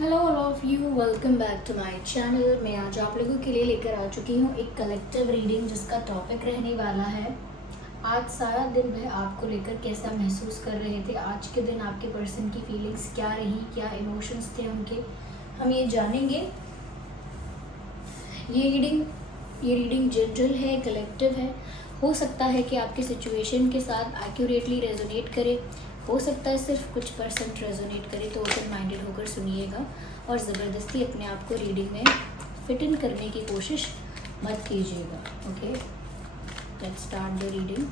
Hello all of you, welcome back to my channel. मैं आज आप लोगों के लिए लेकर आ चुकी हूँ एक कलेक्टिव रीडिंग जिसका टॉपिक रहने वाला है आज सारा दिन वह आपको लेकर कैसा महसूस कर रहे थे। आज के दिन आपके पर्सन की फीलिंग्स क्या रही, क्या इमोशंस थे उनके, हम ये जानेंगे। ये रीडिंग जनरल है, कलेक्टिव है। हो सकता है कि आपकी सिचुएशन के साथ एक्यूरेटली रेजोनेट करे, हो सकता है सिर्फ कुछ परसेंट रेजोनेट करे। तो ओपन माइंडेड होकर सुनिएगा और ज़बरदस्ती अपने आप को रीडिंग में फिट इन करने की कोशिश मत कीजिएगा। Okay, let's start the reading.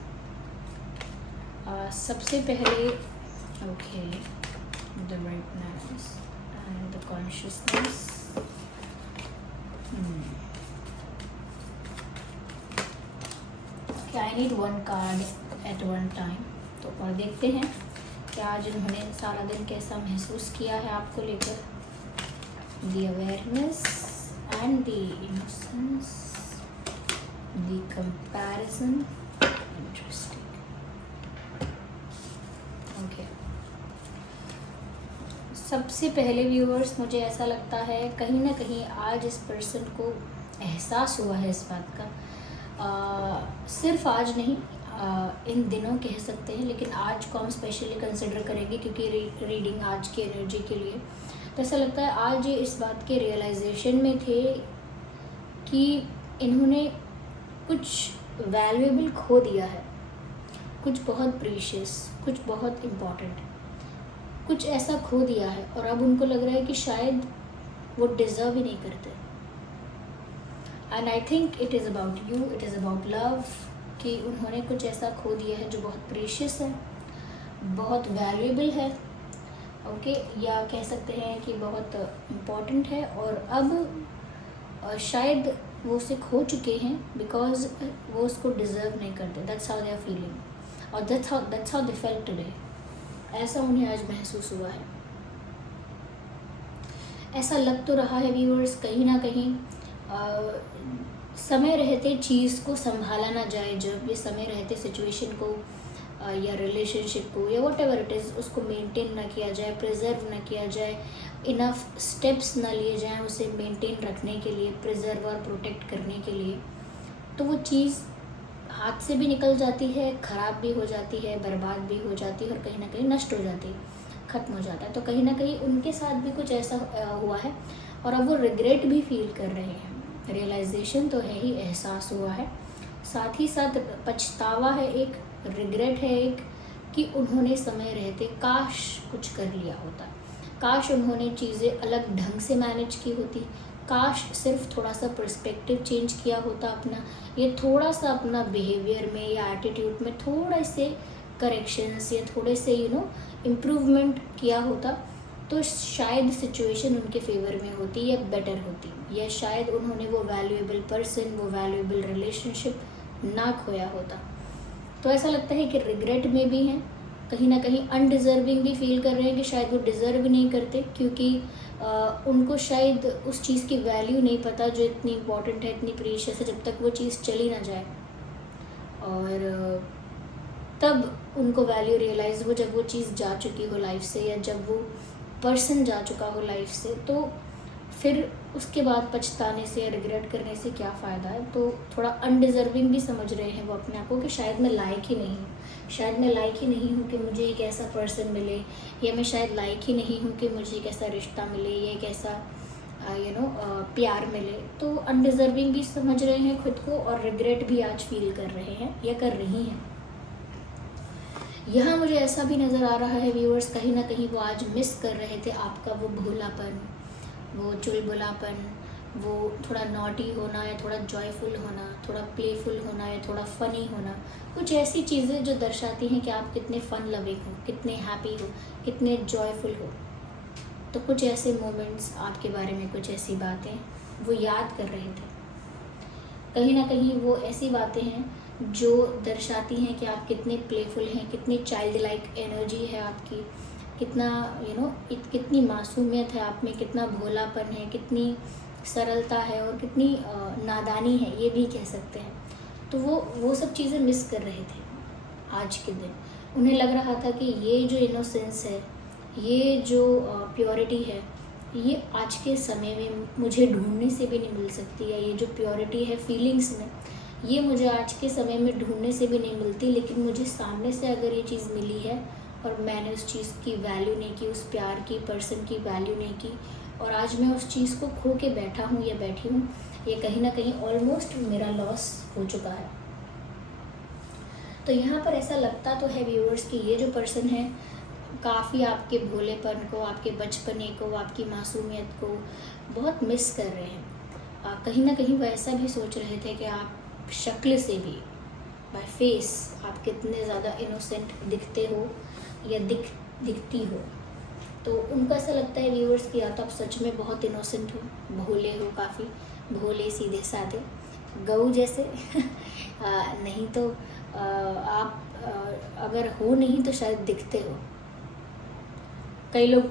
सबसे पहले okay, the brightness and the consciousness. I need one card at one time. तो और देखते हैं कि आज उन्होंने सारा दिन कैसा महसूस किया है आपको लेकर। The awareness and the innocence, the comparison. Interesting. Okay, सबसे पहले व्यूअर्स, मुझे ऐसा लगता है कहीं ना कहीं आज इस पर्सन को एहसास हुआ है इस बात का। सिर्फ आज नहीं, इन दिनों कह सकते हैं, लेकिन आज को हम स्पेशली कंसिडर करेंगे क्योंकि रीडिंग आज की एनर्जी के लिए। तो ऐसा लगता है आज ये इस बात के रियलाइजेशन में थे कि इन्होंने कुछ वैल्यूएबल खो दिया है, कुछ बहुत प्रीशियस, कुछ बहुत इम्पॉर्टेंट, कुछ ऐसा खो दिया है और अब उनको लग रहा है कि शायद वो डिज़र्व ही नहीं करते। And I think it is about you, it is about love, कि उन्होंने कुछ ऐसा खो दिया है जो बहुत प्रीशियस है, बहुत वैल्यूएबल है। ओके, या कह सकते हैं कि बहुत इम्पॉर्टेंट है और अब शायद वो उसे खो चुके हैं बिकॉज वो उसको डिज़र्व नहीं करते। That's how they are feeling और that's how they felt today. ऐसा उन्हें आज महसूस हुआ है। ऐसा लग तो रहा है व्यूअर्स, कहीं ना कहीं समय रहते चीज़ को संभाला ना जाए, जब ये समय रहते सिचुएशन को या रिलेशनशिप को या वट एवर इट इज़ उसको मेंटेन ना किया जाए, प्रिजर्व ना किया जाए, इनफ स्टेप्स ना लिए जाएं उसे मेंटेन रखने के लिए, प्रिजर्व और प्रोटेक्ट करने के लिए, तो वो चीज़ हाथ से भी निकल जाती है, ख़राब भी हो जाती है, बर्बाद भी हो जाती है और कहीं ना कहीं नष्ट हो जाती है, ख़त्म हो जाता है। तो कहीं ना कहीं उनके साथ भी कुछ ऐसा हुआ है और अब वो रिग्रेट भी फील कर रहे हैं। रियलाइजेशन तो है ही, एहसास हुआ है, साथ ही साथ पछतावा है, एक रिग्रेट है एक, कि उन्होंने समय रहते काश कुछ कर लिया होता, काश उन्होंने चीज़ें अलग ढंग से मैनेज की होती, काश सिर्फ थोड़ा सा पर्सपेक्टिव चेंज किया होता अपना, ये थोड़ा सा अपना बिहेवियर में या एटीट्यूड में थोड़े से करेक्शंस या थोड़े से इम्प्रूवमेंट किया होता, तो शायद सिचुएशन उनके फेवर में होती या बेटर होती, या शायद उन्होंने वो वैल्यूएबल पर्सन, वो वैल्यूएबल रिलेशनशिप ना खोया होता। तो ऐसा लगता है कि रिग्रेट में भी हैं, कहीं ना कहीं अनडिज़र्विंग भी फील कर रहे हैं कि शायद वो डिज़र्व नहीं करते, क्योंकि उनको शायद उस चीज़ की वैल्यू नहीं पता जो इतनी इम्पॉर्टेंट है, इतनी प्रीशियस है, जब तक वो चीज़ चली ना जाए। और तब उनको वैल्यू रियलाइज़ हो जब वो चीज़ जा चुकी हो लाइफ से, या जब वो पर्सन जा चुका हो लाइफ से, तो फिर उसके बाद पछताने से या रिग्रेट करने से क्या फ़ायदा है। तो थोड़ा अनडिज़र्विंग भी समझ रहे हैं वो अपने आप को कि शायद मैं लायक ही नहीं हूँ, शायद मैं लायक ही नहीं हूँ कि मुझे एक ऐसा पर्सन मिले, या मैं शायद लायक ही नहीं हूँ कि मुझे एक ऐसा रिश्ता मिले या एक ऐसा प्यार मिले। तो अनडिज़र्विंग भी समझ रहे हैं खुद को और रिग्रेट भी आज फील कर रहे हैं या कर रही हैं। यहाँ मुझे ऐसा भी नज़र आ रहा है व्यूअर्स, कहीं ना कहीं वो आज मिस कर रहे थे आपका वो भोलापन, वो चुलबुलापन, वो थोड़ा नॉटी होना या थोड़ा जॉयफुल होना, थोड़ा प्लेफुल होना या थोड़ा फ़नी होना, कुछ ऐसी चीज़ें जो दर्शाती हैं कि आप कितने फ़न लविंग हो, कितने हैप्पी हो, कितने जॉयफुल हो। तो कुछ ऐसे मोमेंट्स आपके बारे में, कुछ ऐसी बातें वो याद कर रहे थे। कहीं ना कहीं वो ऐसी बातें हैं जो दर्शाती हैं कि आप कितने प्लेफुल हैं, कितनी चाइल्ड लाइक एनर्जी है आपकी, कितना कितनी मासूमियत है आप में, कितना भोलापन है, कितनी सरलता है और कितनी नादानी है, ये भी कह सकते हैं। तो वो सब चीज़ें मिस कर रहे थे आज के दिन। उन्हें लग रहा था कि ये जो इनोसेंस है, ये जो प्योरिटी है, ये आज के समय में मुझे ढूंढने से भी नहीं मिल सकती है। ये जो प्योरिटी है फीलिंग्स में, ये मुझे आज के समय में ढूंढने से भी नहीं मिलती। लेकिन मुझे सामने से अगर ये चीज़ मिली है और मैंने उस चीज़ की वैल्यू नहीं की, उस प्यार की, पर्सन की वैल्यू नहीं की, और आज मैं उस चीज़ को खो के बैठा हूँ या बैठी हूँ, ये कहीं ना कहीं ऑलमोस्ट मेरा लॉस हो चुका है। तो यहाँ पर ऐसा लगता तो है व्यूअर्स कि ये जो पर्सन है काफ़ी आपके भोलेपन को, आपके बचपने को, आपकी मासूमियत को बहुत मिस कर रहे हैं। कहीं ना कहीं वो ऐसा भी सोच रहे थे कि आप शक्ल से भी, बाय फेस, आप कितने ज़्यादा इनोसेंट दिखते हो या दिखती हो। तो उनको ऐसा लगता है व्यूअर्स कि या तो आप सच में बहुत इनोसेंट हो, भोले हो, काफ़ी भोले सीधे साधे गऊ जैसे नहीं तो आप अगर हो नहीं तो शायद दिखते हो। कई लोग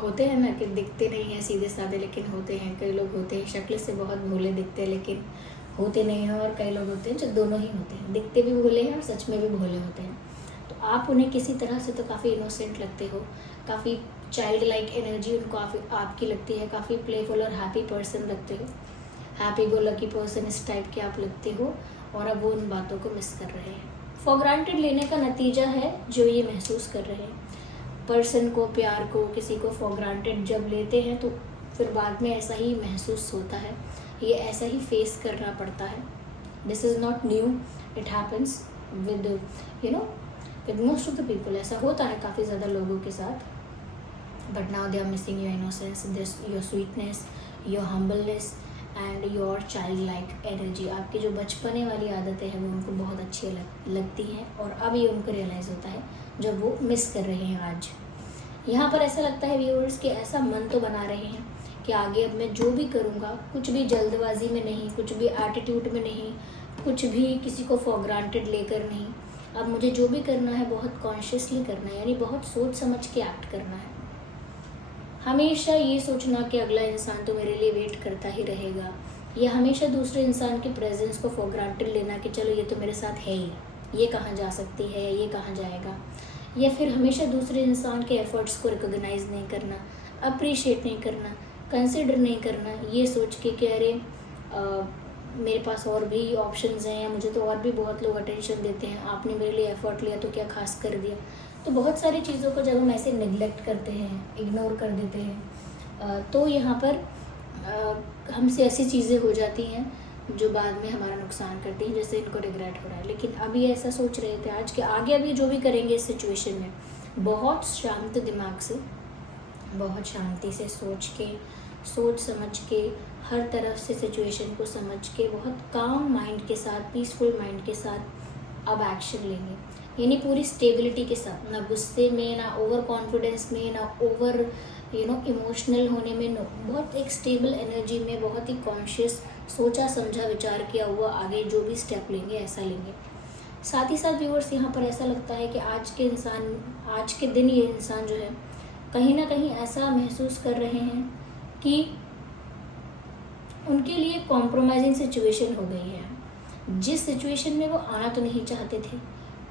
होते हैं ना कि दिखते नहीं हैं सीधे साधे लेकिन होते हैं। कई लोग होते हैं शक्ल से बहुत भोले दिखते हैं लेकिन होते नहीं हैं, और कई लोग होते हैं जो दोनों ही होते हैं, दिखते भी भोले हैं और सच में भी भोले होते हैं। तो आप उन्हें किसी तरह से तो काफ़ी इनोसेंट लगते हो, काफ़ी चाइल्ड लाइक एनर्जी उनको आपकी लगती है, काफ़ी प्लेफुल और हैप्पी पर्सन लगते हो, हैप्पी गो लकी पर्सन इस टाइप के आप लगते हो। और अब वो उन बातों को मिस कर रहे हैं। फॉर ग्रांटेड लेने का नतीजा है जो ये महसूस कर रहे हैं। पर्सन को, प्यार को, किसी को फॉर ग्रांटेड जब लेते हैं तो फिर बाद में ऐसा ही महसूस होता है, ये ऐसा ही फेस करना पड़ता है। This is not new, it happens with with most of the people. ऐसा होता है काफ़ी ज़्यादा लोगों के साथ। But now they are missing your innocence, your sweetness, your humbleness and your child like energy. आपकी जो बचपने वाली आदतें हैं वो उनको बहुत अच्छी लगती हैं, और अब ये उनको रियलाइज़ होता है जब वो मिस कर रहे हैं आज। यहाँ पर ऐसा लगता है व्यूअर्स कि ऐसा मन तो बना रहे हैं कि आगे अब मैं जो भी करूँगा, कुछ भी जल्दबाजी में नहीं, कुछ भी एटीट्यूड में नहीं, कुछ भी किसी को फॉर ग्रांटेड लेकर नहीं। अब मुझे जो भी करना है बहुत कॉन्शियसली करना है, यानी बहुत सोच समझ के एक्ट करना है। हमेशा ये सोचना कि अगला इंसान तो मेरे लिए वेट करता ही रहेगा, या हमेशा दूसरे इंसान के प्रेजेंस को फॉर ग्रांटेड लेना कि चलो ये तो मेरे साथ है ही, ये कहाँ जा सकती है, ये कहाँ जाएगा। या फिर हमेशा दूसरे इंसान के एफर्ट्स को रिकॉग्नाइज नहीं करना, अप्रिशिएट नहीं करना, कंसिडर नहीं करना, ये सोच के कि अरे मेरे पास और भी ऑप्शंस हैं, या मुझे तो और भी बहुत लोग अटेंशन देते हैं, आपने मेरे लिए एफर्ट लिया तो क्या खास कर दिया। तो बहुत सारी चीज़ों को जब हम ऐसे निगलेक्ट करते हैं, इग्नोर कर देते हैं, तो यहाँ पर हमसे ऐसी चीज़ें हो जाती हैं जो बाद में हमारा नुकसान करती हैं, जैसे इनको रिग्रेट हो रहा है। लेकिन अभी ऐसा सोच रहे थे आज के आगे अभी जो भी करेंगे इस सिचुएशन में, बहुत शांत दिमाग से, बहुत शांति से सोच समझ के, हर तरफ से सिचुएशन को समझ के, बहुत काम माइंड के साथ, पीसफुल माइंड के साथ अब एक्शन लेंगे। यानी पूरी स्टेबिलिटी के साथ, ना गुस्से में, ना ओवर कॉन्फिडेंस में, ना ओवर इमोशनल होने में, बहुत एक स्टेबल एनर्जी में, बहुत ही कॉन्शियस, सोचा समझा विचार किया हुआ आगे जो भी स्टेप लेंगे ऐसा लेंगे। साथ ही साथ व्यूअर्स यहाँ पर ऐसा लगता है कि आज के दिन ये इंसान जो है कहीं ना कहीं ऐसा महसूस कर रहे हैं कि उनके लिए कॉम्प्रोमाइजिंग सिचुएशन हो गई है। जिस सिचुएशन में वो आना तो नहीं चाहते थे,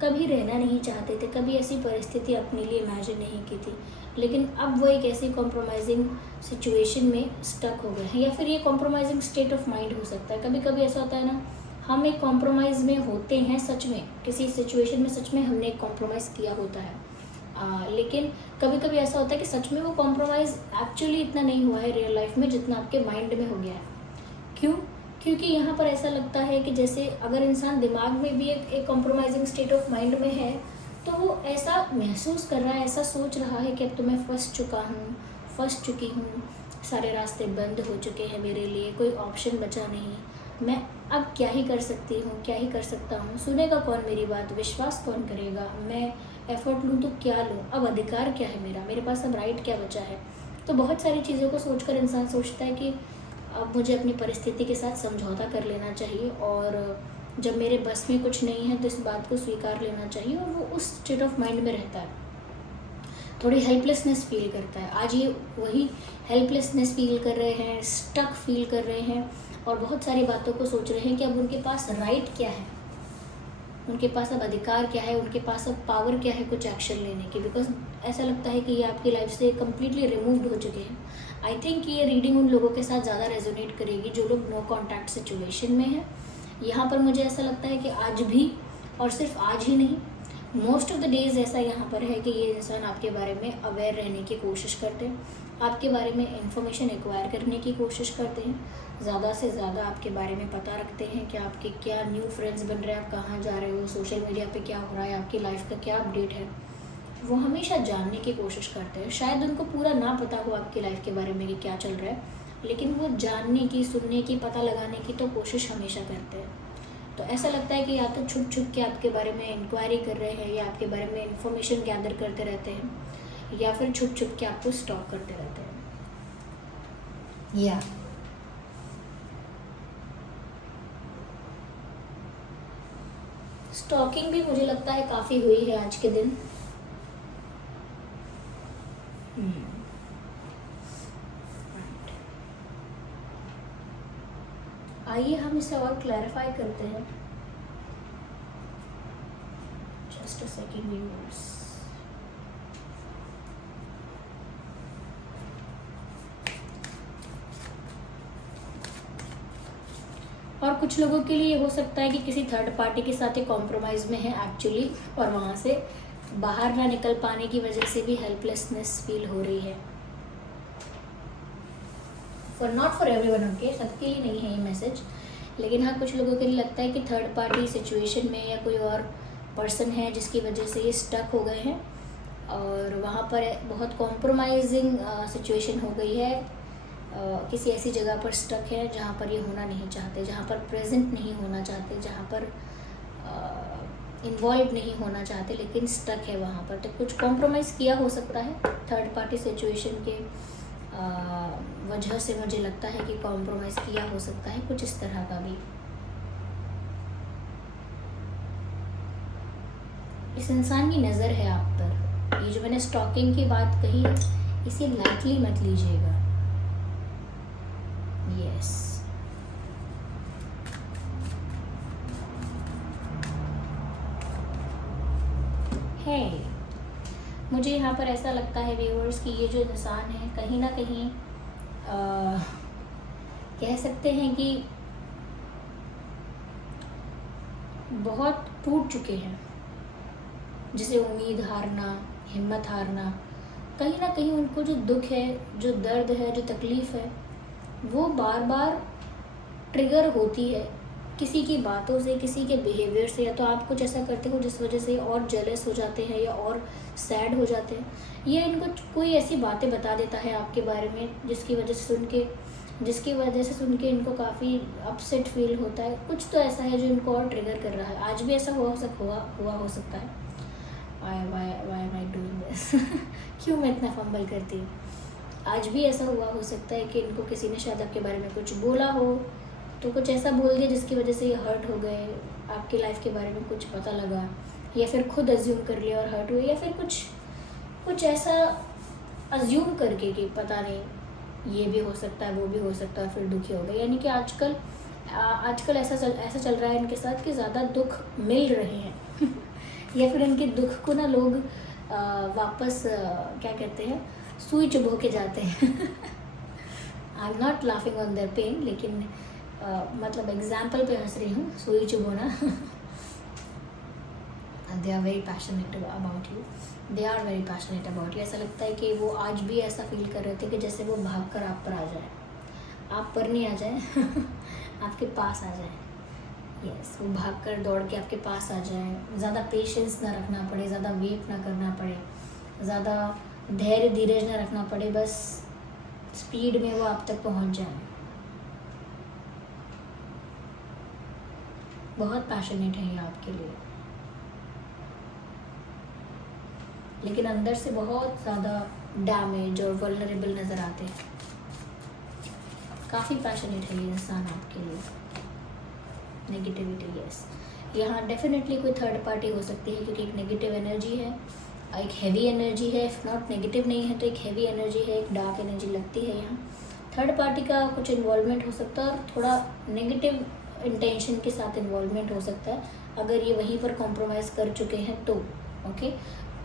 कभी रहना नहीं चाहते थे, कभी ऐसी परिस्थिति अपने लिए इमेजिन नहीं की थी, लेकिन अब वो एक ऐसी कॉम्प्रोमाइजिंग सिचुएशन में स्टक हो गए हैं। या फिर ये कॉम्प्रोमाइजिंग स्टेट ऑफ माइंड हो सकता है। कभी कभी ऐसा होता है ना, हम एक कॉम्प्रोमाइज़ में होते हैं, सच में किसी सिचुएशन में सच में हमने एक कॉम्प्रोमाइज़ किया होता है, लेकिन कभी कभी ऐसा होता है कि सच में वो कॉम्प्रोमाइज़ एक्चुअली इतना नहीं हुआ है रियल लाइफ में जितना आपके माइंड में हो गया है। क्यों? क्योंकि यहाँ पर ऐसा लगता है कि जैसे अगर इंसान दिमाग में भी एक कॉम्प्रोमाइजिंग स्टेट ऑफ माइंड में है, तो वो ऐसा महसूस कर रहा है, ऐसा सोच रहा है कि अब तो मैं फंस चुकी हूँ, सारे रास्ते बंद हो चुके हैं मेरे लिए, कोई ऑप्शन बचा नहीं, मैं अब क्या ही कर सकती हूँ, क्या ही कर सकता हूँ, सुनेगा कौन मेरी बात, विश्वास कौन करेगा, मैं एफर्ट लूँ तो क्या लूँ, अब अधिकार क्या है मेरे पास अब राइट क्या बचा है। तो बहुत सारी चीज़ों को सोचकर इंसान सोचता है कि अब मुझे अपनी परिस्थिति के साथ समझौता कर लेना चाहिए, और जब मेरे बस में कुछ नहीं है तो इस बात को स्वीकार लेना चाहिए, और वो उस स्टेट ऑफ माइंड में रहता है, थोड़ी हेल्पलेसनेस फील करता है। आज ये वही हेल्पलेसनेस फील कर रहे हैं, स्टक फील कर रहे हैं, और बहुत सारी बातों को सोच रहे हैं कि अब उनके पास राइट क्या है, उनके पास अब अधिकार क्या है, उनके पास अब पावर क्या है कुछ एक्शन लेने की, बिकॉज ऐसा लगता है कि ये आपकी लाइफ से कम्प्लीटली रिमूव्ड हो चुके हैं। आई थिंक ये रीडिंग उन लोगों के साथ ज़्यादा रेजोनेट करेगी जो लोग नो कॉन्टैक्ट सिचुएशन में हैं। यहाँ पर मुझे ऐसा लगता है कि आज भी, और सिर्फ आज ही नहीं, मोस्ट ऑफ द डेज ऐसा यहाँ पर है कि ये इंसान आपके बारे में अवेयर रहने की कोशिश करते हैं, आपके बारे में इंफॉर्मेशन एक्वायर करने की कोशिश करते हैं, ज़्यादा से ज़्यादा आपके बारे में पता रखते हैं कि आपके क्या न्यू फ्रेंड्स बन रहे हैं, आप कहाँ जा रहे हो, सोशल मीडिया पे क्या हो रहा है, आपकी लाइफ का क्या अपडेट है, वो हमेशा जानने की कोशिश करते हैं। शायद उनको पूरा ना पता हो आपकी लाइफ के बारे में कि क्या चल रहा है, लेकिन वो जानने की, सुनने की, पता लगाने की तो कोशिश हमेशा करते हैं। तो ऐसा लगता है कि या तो छुप छुप के आपके बारे में इंक्वायरी कर रहे हैं, या आपके बारे में इंफॉर्मेशन गैदर करते रहते हैं, या फिर छुप छुप के आपको स्टॉक करते रहते हैं। या स्टॉकिंग भी मुझे लगता है काफ़ी हुई है आज के दिन। आइए हम इसे और क्लैरिफाई करते हैं। Just a second viewers. और कुछ लोगों के लिए हो सकता है कि किसी थर्ड पार्टी के साथ ये कॉम्प्रोमाइज़ में है एक्चुअली, और वहाँ से बाहर ना निकल पाने की वजह से भी हेल्पलेसनेस फील हो रही है। नॉट फॉर एवरीवन, ओके, सबके लिए नहीं है ये मैसेज, लेकिन हाँ कुछ लोगों के लिए लगता है कि थर्ड पार्टी सिचुएशन में या कोई और पर्सन है जिसकी वजह से ये स्टक हो गए हैं, और वहाँ पर बहुत कॉम्प्रोमाइजिंग सिचुएशन हो गई है। किसी ऐसी जगह पर स्टक है जहाँ पर ये होना नहीं चाहते, जहाँ पर प्रेजेंट नहीं होना चाहते, जहाँ पर इन्वॉल्व नहीं होना चाहते, लेकिन स्टक है वहाँ पर। तो कुछ कॉम्प्रोमाइज़ किया हो सकता है थर्ड पार्टी सिचुएशन के वजह से। मुझे लगता है कि कॉम्प्रोमाइज़ किया हो सकता है कुछ इस तरह का भी। इस इंसान की नज़र है आप पर। ये जो मैंने स्टॉकिंग की बात कही है, इसे लाइटली मत लीजिएगा। यस, है। मुझे यहाँ पर ऐसा लगता है व्यूअर्स कि ये जो इंसान है कहीं ना कहीं कह सकते हैं कि बहुत टूट चुके हैं, जिसे उम्मीद हारना, हिम्मत हारना, कहीं ना कहीं उनको जो दुख है, जो दर्द है, जो तकलीफ़ है, वो बार बार ट्रिगर होती है किसी की बातों से, किसी के बिहेवियर से। या तो आप कुछ ऐसा करते हो जिस वजह से और जेलस हो जाते हैं या और सैड हो जाते हैं, या इनको कोई ऐसी बातें बता देता है आपके बारे में जिसकी वजह से सुन के इनको काफ़ी अपसेट फील होता है। कुछ तो ऐसा है जो इनको और ट्रिगर कर रहा है। आज भी ऐसा हुआ हो सकता है। Why am I doing this क्यों मैं इतना फंबल करती हूँ। आज भी ऐसा हुआ हो सकता है कि इनको किसी ने शायद आपके बारे में कुछ बोला हो, तो कुछ ऐसा बोल दिया जिसकी वजह से ये हर्ट हो गए, आपकी लाइफ के बारे में कुछ पता लगा, या फिर खुद अज्यूम कर लिया और हर्ट हुए, या फिर कुछ ऐसा अज्यूम करके कि पता नहीं ये भी हो सकता है, वो भी हो सकता है, फिर दुखी हो गए। यानी कि आजकल ऐसा चल रहा है इनके साथ कि ज़्यादा दुख मिल रहे हैं या फिर इनके दुख को ना लोग वापस क्या कहते हैं, सुई चुभो के जाते हैं। I am not laughing on their pain, लेकिन मतलब एग्जाम्पल पे हंस रही हूँ, सुई चुभोना। They are very passionate about you, they are very passionate about you. ऐसा लगता है कि वो आज भी ऐसा फील कर रहे थे कि जैसे वो भाग कर आप पर आ जाए, आप पर नहीं आ जाए आपके पास आ जाए। यस, वो भाग कर दौड़ के आपके पास आ जाए, ज़्यादा पेशेंस ना रखना पड़े, ज़्यादा वेट ना करना पड़े, ज़्यादा धैर्य धीरज ना रखना पड़े, बस स्पीड में वो आप तक पहुंच जाए। बहुत पैशनेट है ये आपके लिए, लेकिन अंदर से बहुत ज़्यादा डैमेज और वल्नरेबल नज़र आते हैं। काफ़ी पैशनेट है ये इंसान आपके लिए। नेगेटिविटी, यस, यहाँ डेफिनेटली कोई थर्ड पार्टी हो सकती है, क्योंकि एक नेगेटिव एनर्जी है, एक हैवी एनर्जी है। इफ़ नॉट नेगेटिव नहीं है तो एक हैवी एनर्जी है, एक डार्क एनर्जी लगती है यहाँ। थर्ड पार्टी का कुछ इन्वॉल्वमेंट हो सकता है और थोड़ा नेगेटिव इंटेंशन के साथ इन्वॉल्वमेंट हो सकता है। अगर ये वहीं पर कॉम्प्रोमाइज़ कर चुके हैं तो ओके,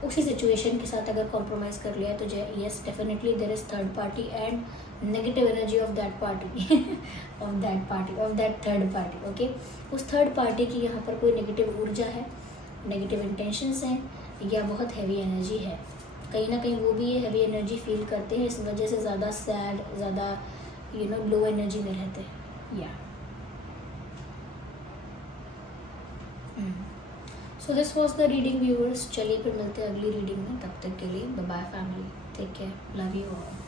उसी सिचुएशन के साथ अगर कॉम्प्रोमाइज़ कर लिया है तो yes definitely there is third party and negative energy of that party of that third party. Okay, उस थर्ड पार्टी की यहाँ पर कोई नेगेटिव ऊर्जा है, नेगेटिव इंटेंशंस हैं या बहुत हैवी एनर्जी है। कहीं ना कहीं वो भी ये हैवी एनर्जी फील करते हैं, इस वजह से ज़्यादा सैड, ज़्यादा लो एनर्जी में रहते हैं। या so this was the reading viewers. चलिए फिर मिलते हैं अगली रीडिंग में, तब तक के लिए bye bye family, take care, love you all.